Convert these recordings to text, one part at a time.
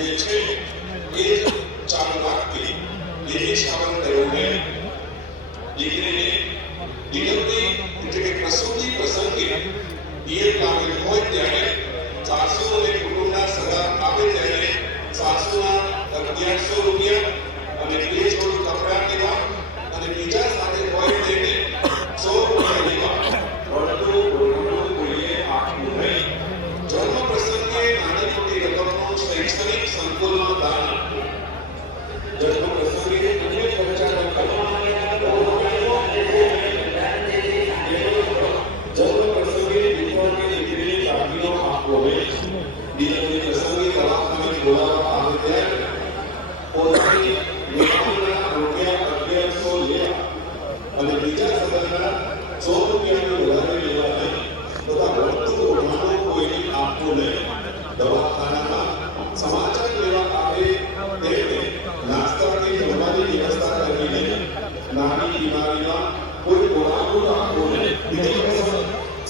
बेचे ये चालनाक के ये शामिल करोगे लेकिन निगमने એટલે કે પ્રસૂતિ પ્રસંગે પીએમ કામે હોય ત્યારે ચારસો શૈક્ષણિક સંકુલનું દાન જન્મ પ્રસંગે અન્ય ખર્ચા ન કરવા જન્મ પ્રસંગે દીકરાને દીકરીની કાપીનો આપવો હોય બીજા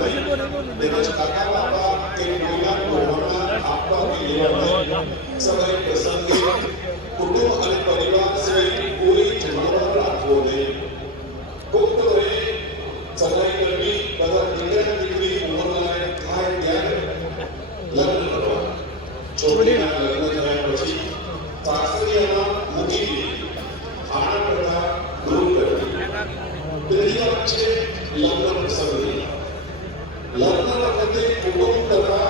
નહીં તેમજ કાકા બાપા કે કોઈના કોહોળના આપવા કે લેવા નહીં સમય પ્રસંગે કુટુંબ અને પરિવાર સિવાય કોઈ જમવાનો રાખવો નહીં ગુપ્ત રહે સમય કરવી બધા દીકરા દીકરી ઉંમરના થાય ત્યારે લગ્ન કરવા છોકરીના લગ્ન થયા પછી સાસરીયામાં મૂકી દીધી ખાણા પ્રથા દૂર કરવી ત્રીજી વાત છે લગ્ન પ્રસંગની लग्न करण्यात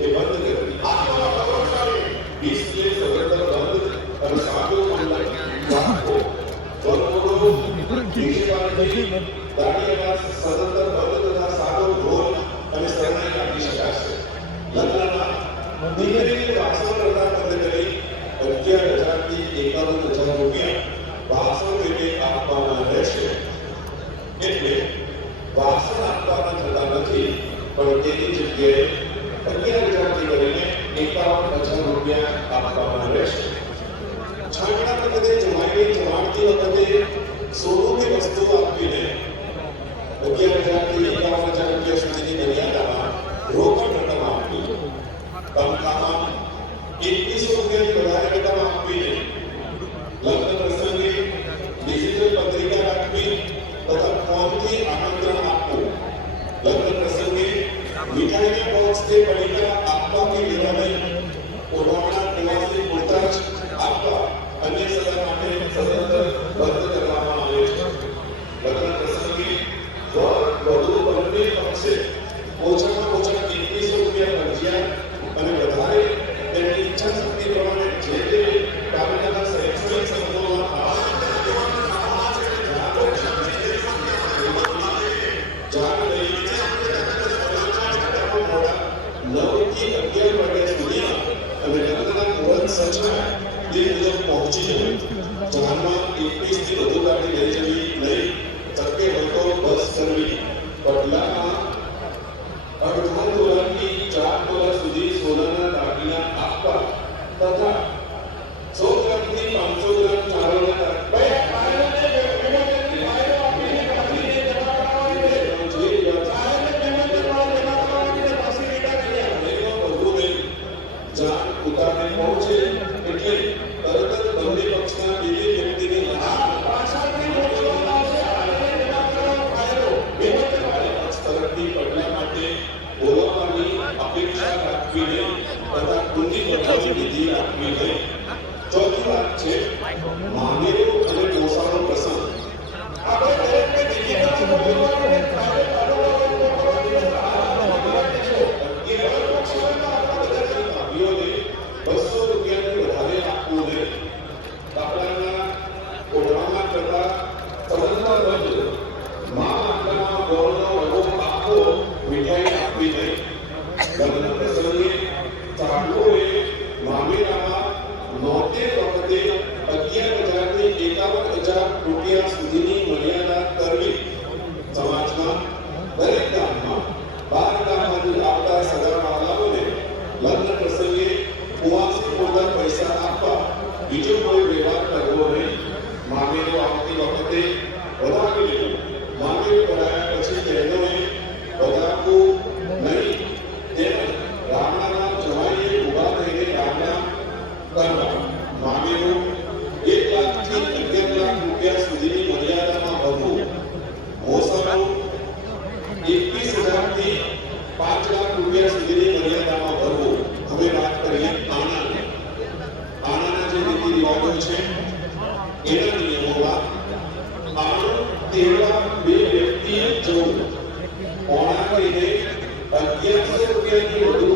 તે બંધ કરી 20 પ્લેસ અગરતલ બંધ અને સાંકળો મંડળ વરમોડો દેશવાળાજી દાંડિયાવાસ સદંતર બંધ તથા સાંકળો ઢોલ અને શરણાઈ આપી શકાશે લગ્નમાં ધીમે ધીમે વાસણ કરતા બંધ કરી અગિયાર હજારથી એકાવન હજાર રૂપિયા વાસણ રીતે આપવા വന്നത് സൂര്യ വസ്തു അപ്പിന് મીઠાઈના બોક્સથી પડીકા આપવાથી લેવાને ઓઢામણા નિવાસી ઉડતા જ સંસ્થા એ મુજબ પહોંચી જવું જાનમાં એકવીસથી વધુ લાગણી લઈ જવી નહીં તકે વર્તો બસ કરવી બદલામાં અપેક્ષા રાખવીને તથા પુણ્ય બતાવી વિધિ રાખવીને ચોથી વાત છે મહાવીરો અને પોષાનો પ્રસંગ આપણે દરેકને દેખીતા गमनते समये चाटोए મામેરામાં નોતેર વખતે અગિયાર હજારથી એકાવન હજાર રૂપિયા સુધીની મર્યાદા કરવી સમાજમાં દરેક તેવા બે વ્યક્તિએ ચૌદ પોણા મહિને અગિયારસો રૂપિયાની વધુ